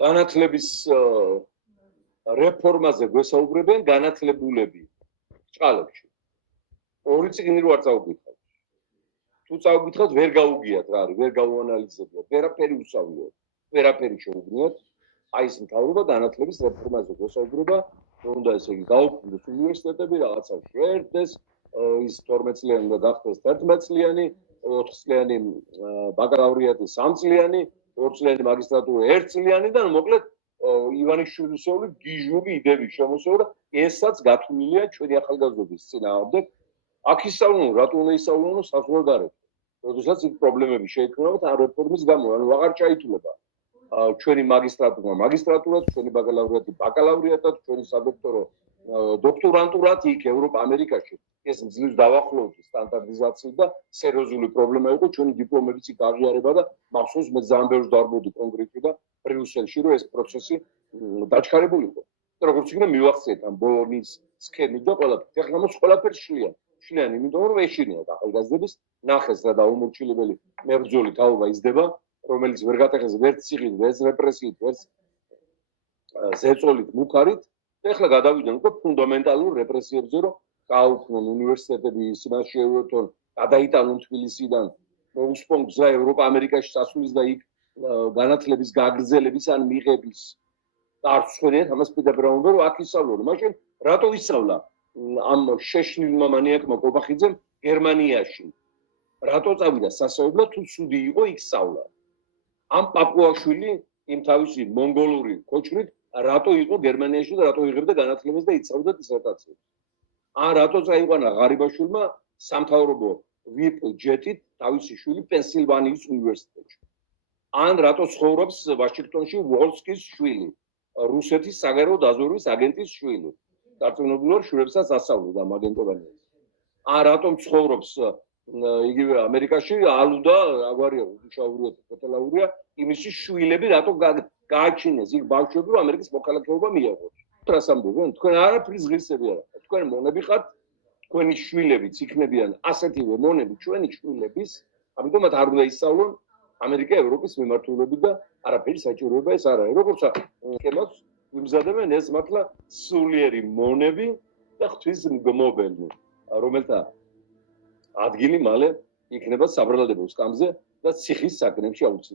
განათლების რეფორმაზე გვესაუბრებენ განათლებულები ჭყალებში. ორი წიგნი რო არ წავგითხავთ. თუ წავგითხავთ, ვერ გაუგიათ რა არის, ვერ გაუანალიზებიათ, ვერაფერი უსწავლოებთ, ვერაფერი შეუგნიათ. აი ეს მთავრობა განათლების რეფორმაზე გვესაუბრება, რომ უნდა ესე იგი გაუქმდეს უნივერსიტეტები, რაღაცა შეერთდეს, ის 12 წლიანი უნდა გახდეს 11 წლიანი, 4 წლიანი ბაკალავრიატი 3 წლიანი, 2 წლიანი მაგისტრატურა 1 წლიანი და მოკლედ ივანიშვილისეული გიჟური იდეები შემოსევა, ესაც გათვლილია ჩვენი ახალგაზრდობის წინააღმდეგ. აქ ისწავლონ, რატო უნდა ისწავლონ საზღვარგარეთ. როდესაც იქ პრობლემები შეიქმნებათ ამ რეფორმის გამო, ანუ აღარ ჩაითვლება ჩვენი მაგისტრატურად, ჩვენი ბაკალავრიატი ბაკალავრიატად, ჩვენი სადოქტორო დოქტორანტურად იქ ევროპა, ამერიკაში. ეს მძლივს დავახლოვდა სტანდარტიზაციით და სერიოზული პრობლემა იყო ჩვენი დიპლომების იქ აღიარება და მახსოვს მე ძალიან ბევრს დარბოდი კონკრეტულად და ბრიუსელში რომ ეს პროცესი დაჩქარებულიყო. როგორც იქნა მივახციეთ ამ ბოლონის სქემით და ყველაფერი. ეხლა მას ყველაფერს შლიან, იმიტომ რომ ეშინიათ ახალგაზრდების ნახეს რა დაუმორჩილებელი მებრძოლი თაობა იზრდება, რომელიც ვერ გატეხეს ვერც ციხით, ვერც რეპრესიით, ვერც ზეწოლით, მუქარით. ეხლა გადავიდნენ უკვე ფუნდამენტალურ რეპრესიებზე, რომ გააუქმნონ უნივერსიტეტები, იმას შეუერთონ, გადაიტანონ თბილისიდან, მოუსპონ გზა ევროპა, ამერიკაში წასვლის და იქ განათლების გაგრძელების ან მიღების და არ ვცხოვრიათ ამას პირდაპირ უნდა რომ აქ ისწავლონ. მაშინ რატო ისწავლა ამ შეშლილმა მანიაკმა კობახიძემ გერმანიაში? რატო წავიდა სასწავლებლად თუ ცუდი იყო იქ სწავლა? ამ პაპუაშვილი იმ თავისი მონგოლური კოჩრით რატო იყო გერმანიაში და რატო იღებდა განათლებას და იცავდა დისერტაციას? ან რატო წაიყვანა ღარიბაშვილმა სამთავრობო VIP ჯეტით თავისი შვილი პენსილვანიის უნივერსიტეტში? ან რატო ცხოვრობს ვაშინგტონში ვოლსკის შვილი, რუსეთის საგარეო დაზვერვის აგენტის შვილი? დარწმუნებულად შვილებსაც ასწავლიდა ამ აგენტობანია. ან რატომ ცხოვრობს იგივე ამერიკაში ალუდა აგვარია უშაურია პეტელაურია იმისი შვილები რატო გააჩინეს იქ ბავშვები რომ ამერიკის მოქალაქეობა მიიღოს? რას ამბობენ? თქვენ არაფრის ღირსები არა. თქვენ მონები ხართ, თქვენი შვილებიც იქნებიან ასეთივე მონები ჩვენი შვილების, ამიტომაც არ უნდა ისწავლონ ამერიკა ევროპის მიმართულებით და არაფერი საჭიროება ეს არ არის. როგორც სქემას ვიმზადებენ ეს მართლა სულიერი მონები და ღვთისმგმობელი, რომელთა ადგილი მალე იქნება საბრალდებო სკამზე და ციხის საკნებში აუცილებელი.